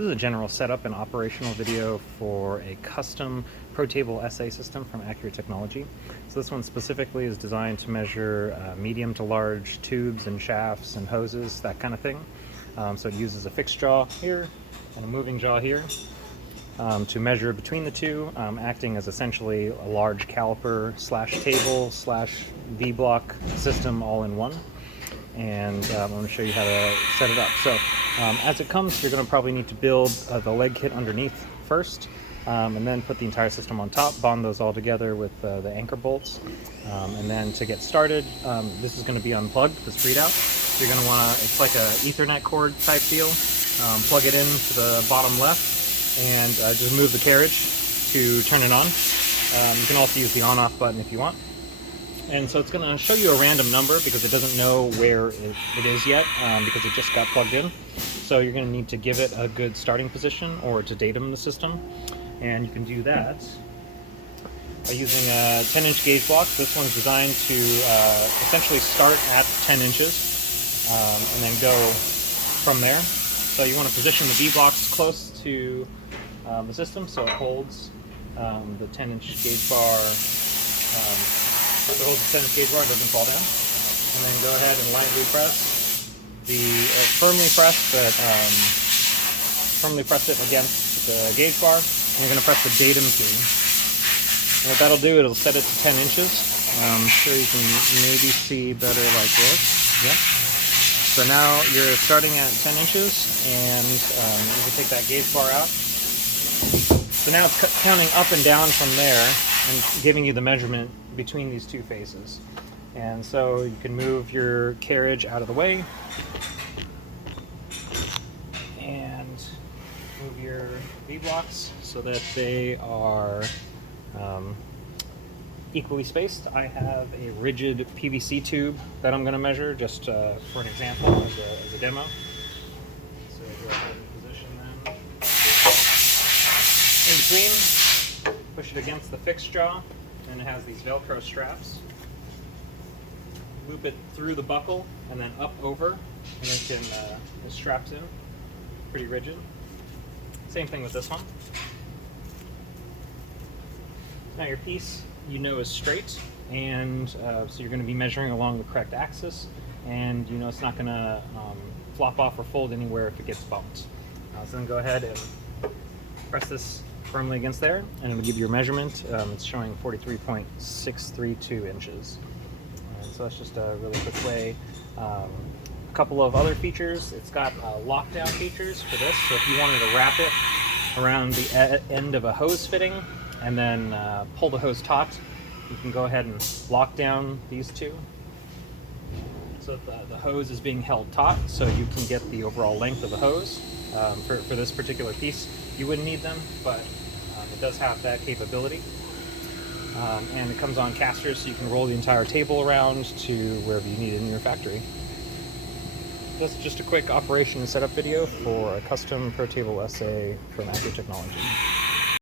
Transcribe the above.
This is a general setup and operational video for a custom ProTable SA system from Accurate Technology. So this one specifically is designed to measure medium to large tubes and shafts and hoses, that kind of thing. So it uses a fixed jaw here and a moving jaw here to measure between the two, acting as essentially a large caliper slash table slash V-block system all in one. And I'm going to show you how to set it up. So as it comes, you're going to probably need to build the leg kit underneath first, and then put the entire system on top, bond those all together with the anchor bolts. And then to get started, this is going to be unplugged, this readout. So you're going to want to, it's like a Ethernet cord type deal. Plug it in to the bottom left and just move the carriage to turn it on. You can also use the on-off button if you want. And so it's going to show you a random number because it doesn't know where it is yet because it just got plugged in. So you're going to need to give it a good starting position or to datum the system. And you can do that by using a 10-inch gauge block. This one's designed to essentially start at 10 inches and then go from there. So you want to position the V-blocks close to the system so it holds the 10-inch gauge bar. So hold the 10-inch gauge bar, it doesn't fall down. And then go ahead and lightly press firmly press it against the gauge bar. And you're going to press the datum key. And what that'll do, it'll set it to 10 inches. I'm sure you can maybe see better like this. Yep. So now you're starting at 10 inches, and you can take that gauge bar out. So now it's counting up and down from there and giving you the measurement between these two faces. And so you can move your carriage out of the way and move your V-blocks so that they are equally spaced. I have a rigid PVC tube that I'm going to measure just for an example as a demo. So go ahead and position them in between, push it against the fixed jaw, and it has these Velcro straps. Loop it through the buckle and then up over, and it straps in, pretty rigid. Same thing with this one. Now your piece, you know, is straight, and so you're going to be measuring along the correct axis, and you know it's not going to flop off or fold anywhere if it gets bumped. So then go ahead and press this firmly against there, and it'll give you your measurement. It's showing 43.632 inches. And so that's just a really quick way. A couple of other features. It's got lockdown features for this, so if you wanted to wrap it around the end of a hose fitting and then pull the hose taut, you can go ahead and lock down these two. So the hose is being held taut, so you can get the overall length of the hose. For this particular piece, you wouldn't need them, but it does have that capability. And it comes on casters, so you can roll the entire table around to wherever you need it in your factory. That's just a quick operation and setup video for a custom ProTable SA from Accurate Technology.